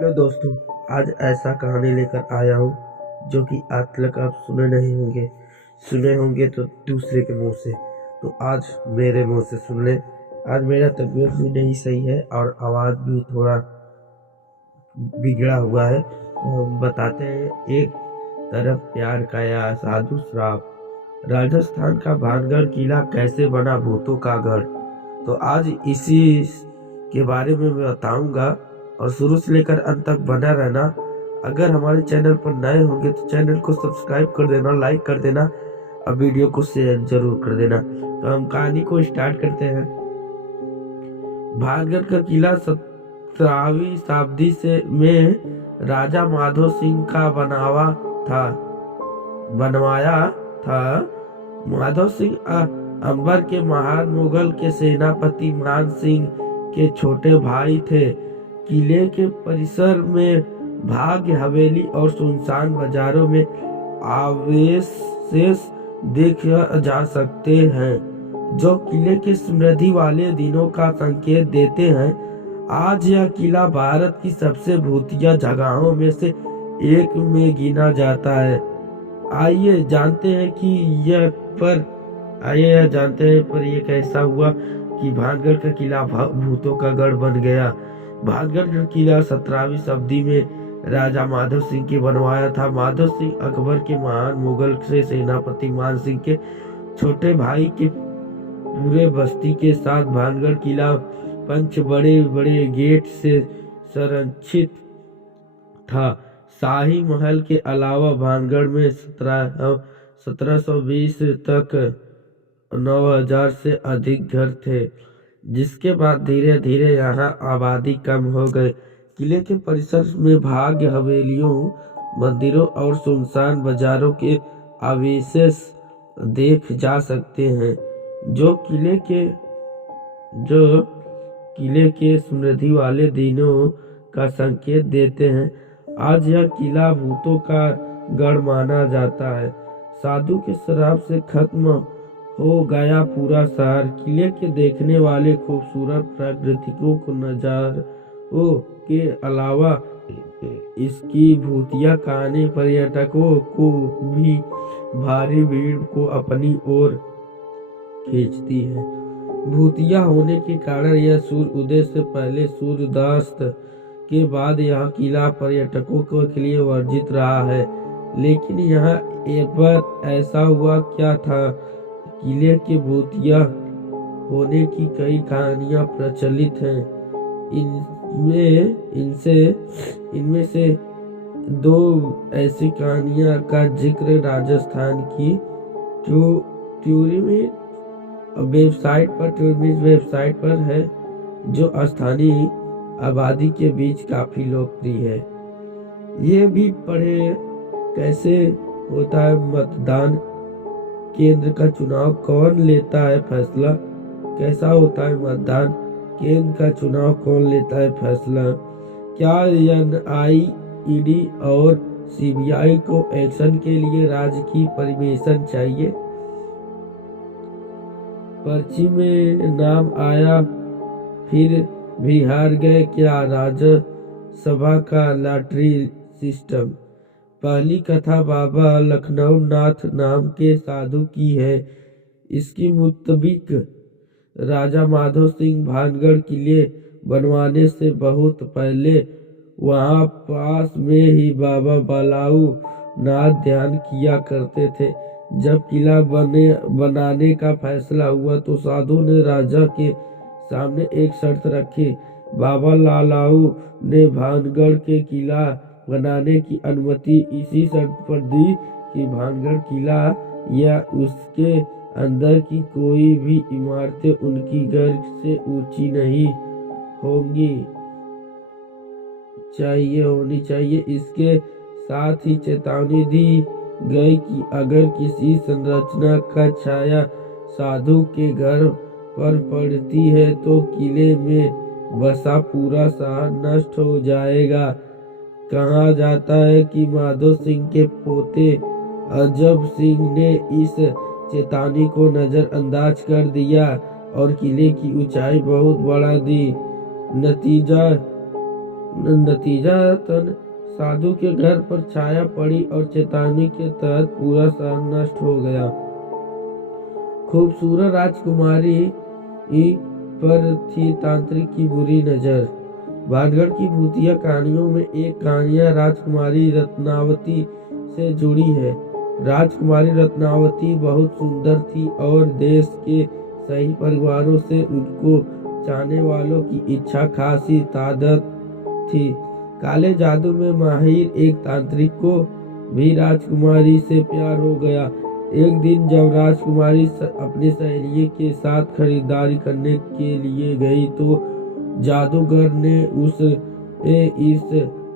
Hello दोस्तों, आज ऐसा कहानी लेकर आया हूँ जो कि आज तक आप सुने होंगे तो दूसरे के मुंह से। तो आज मेरे मुंह से सुन लें। आज मेरा तबीयत भी नहीं सही है और आवाज़ भी थोड़ा बिगड़ा हुआ है। तो हम बताते हैं। एक तरफ प्यार का या साधु श्राप। राजस्थान का भानगढ़ किला कैसे बना भूतों का गढ़। तो आज इसी के बारे में मैं बताऊंगा और शुरू से लेकर अंत तक बना रहना। अगर हमारे चैनल पर नए होंगे तो चैनल को सब्सक्राइब कर देना, लाइक कर देना और वीडियो को शेयर जरूर कर देना। तो हम कहानी को स्टार्ट करते हैं। भानगढ़ का किला 17वीं शताब्दी से में राजा माधो सिंह का बनवाया था। माधव सिंह अंबर के महान मुगल के सेनापति मान सिंह के छोटे भाई थे। किले के परिसर में भाग्य हवेली और सुनसान बाजारों में अवशेष देखे जा सकते हैं जो किले के समृद्धि वाले दिनों का संकेत देते हैं। आज यह किला भारत की सबसे भूतिया जगहों में से एक में गिना जाता है। आइए जानते हैं पर यह कैसा हुआ कि भानगढ़ का किला भूतों का गढ़ बन गया। भानगढ़ का किला 17वीं शताब्दी में राजा माधव सिंह के बनवाया था। माधव सिंह अकबर के महान मुगल से सेनापति मान सिंह के छोटे भाई के पूरे बस्ती के साथ भानगढ़ किला पंच बड़े बड़े गेट से संरक्षित था। शाही महल के अलावा भानगढ़ में 1720 तक 9000 से अधिक घर थे, जिसके बाद धीरे धीरे यहाँ आबादी कम हो गई। किले के परिसर में भाग्य हवेलियों, मंदिरों और सुनसान बाजारों के अवशेष देख जा सकते हैं जो किले के समृद्धि वाले दिनों का संकेत देते हैं। आज यह किला भूतों का गढ़ माना जाता है। साधु के शराब से खत्म हो गया पूरा शहर। किले के देखने वाले खूबसूरत प्राकृतिकों को नजारों के अलावा इसकी भूतिया कहानी पर्यटकों को भी भारी भीड़ को अपनी ओर खींचती है। भूतिया होने के कारण यह सूर्य उदय से पहले सूर्यास्त के बाद यह किला पर्यटकों के लिए वर्जित रहा है। लेकिन यहाँ एक बार ऐसा हुआ क्या था। किले के भूतिया होने की कई कहानियां प्रचलित हैं। इनमें से दो ऐसी कहानियां का जिक्र राजस्थान की टूरिज्म वेबसाइट पर है, जो स्थानीय आबादी के बीच काफी लोकप्रिय है। ये भी पढ़े कैसे होता है मतदान केंद्र का चुनाव, कौन लेता है फैसला। कैसा होता है मतदान केंद्र का चुनाव, कौन लेता है फैसला। क्या NIED और CBI को एक्शन के लिए राज्य की परमिशन चाहिए। पर्ची में नाम आया फिर भी हार गए क्या। राज्यसभा का लॉटरी सिस्टम। पहली कथा बाबा लखनऊ नाथ नाम के साधु की है। इसकी मुताबिक राजा माधो सिंह भानगढ़ किले बनवाने से बहुत पहले वहां पास में ही बाबा बालाऊ नाथ ध्यान किया करते थे। जब किला बनाने का फैसला हुआ तो साधु ने राजा के सामने एक शर्त रखी। बाबा लालाऊ ने भानगढ़ के किला बनाने की अनुमति इसी शर्त पर दी कि भानगढ़ किला या उसके अंदर की कोई भी इमारतें उनकी गर्ज से ऊंची नहीं होनी चाहिए। इसके साथ ही चेतावनी दी गई कि अगर किसी संरचना का छाया साधु के घर पर पड़ती है तो किले में बसा पूरा शहर नष्ट हो जाएगा। कहा जाता है कि माधो सिंह के पोते अजब सिंह ने इस चेतावनी को नजरअंदाज कर दिया और किले की ऊंचाई बहुत बढ़ा दी। नतीजतन साधु के घर पर छाया पड़ी और चेतावनी के तहत पूरा शहर नष्ट हो गया। खूबसूरत राजकुमारी पर थी तांत्रिक की बुरी नजर। भानगढ़ की भूतिया कहानियों में एक कहानियां राजकुमारी रत्नावती से जुड़ी है। राजकुमारी रत्नावती बहुत सुंदर थी और देश के सही परिवारों से उनको चाहने वालों की इच्छा खासी तादाद थी। काले जादू में माहिर एक तांत्रिक को भी राजकुमारी से प्यार हो गया। एक दिन जब राजकुमारी अपनी सहेली के साथ खरीदारी करने के लिए गई तो जादूगर ने इस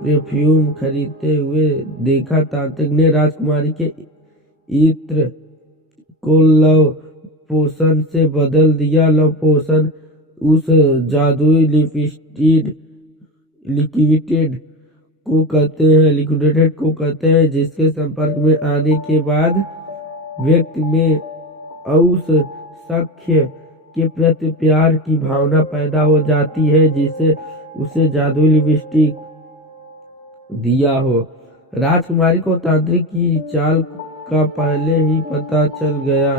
परफ्यूम खरीदते हुए देखा। तांत्रिक ने राजकुमारी के इत्र को लव पोशन से बदल दिया। लव पोशन उस जादुई लिक्विडेटेड को कहते हैं जिसके संपर्क में आने के बाद व्यक्ति में उस शख्स के प्रति प्यार की भावना पैदा हो जाती है जिसे उसे जादुई लिपस्टिक दिया हो। राजकुमारी को तांत्रिक की चाल का पहले ही पता चल गया।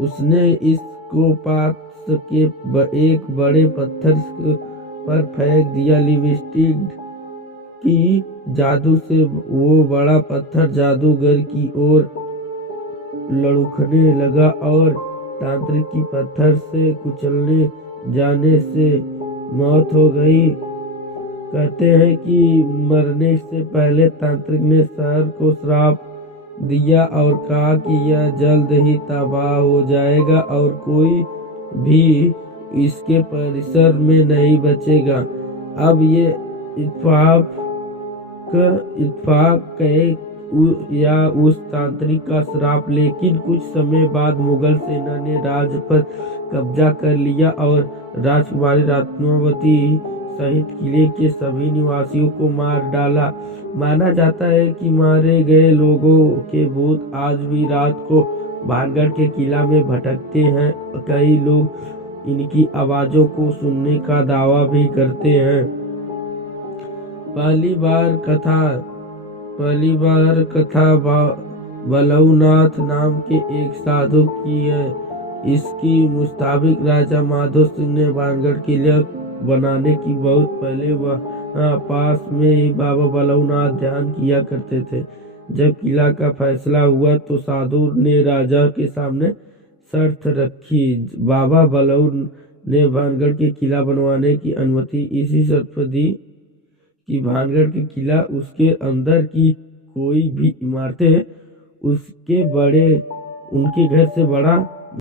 उसने इसको पास के एक बड़े पत्थर पर फेंक दिया। लिपस्टिक की जादू से वो बड़ा पत्थर जादूगर की ओर लुढ़कने लगा और तांत्रिक की पत्थर से कुचलने जाने से मौत हो गई। कहते हैं कि मरने से पहले तांत्रिक ने शहर को श्राप दिया और कहा कि यह जल्द ही तबाह हो जाएगा और कोई भी इसके परिसर में नहीं बचेगा। अब ये इत्तेफाक या उस तांत्रिक का श्राप। लेकिन कुछ समय बाद मुगल सेना ने राज्य पर कब्जा कर लिया और राजकुमारी रत्नावती सहित किले के सभी निवासियों को मार डाला। माना जाता है कि मारे गए लोगों के भूत आज भी रात को भानगढ़ के किला में भटकते हैं। कई लोग इनकी आवाजों को सुनने का दावा भी करते हैं। पहली बार कथा बलौनाथ नाम के एक साधु की है। इसकी मुताबिक राजा माधो सिंह ने भानगढ़ किला बनाने की बहुत पहले वहाँ पास में ही बाबा बलौनाथ ध्यान किया करते थे। जब किला का फैसला हुआ तो साधु ने राजा के सामने शर्त रखी। बाबा बलौन ने भानगढ़ के किला बनवाने की अनुमति इसी शर्त पर दी कि भानगढ़ के किला उसके अंदर की कोई भी इमारतें उनके घर से बड़ा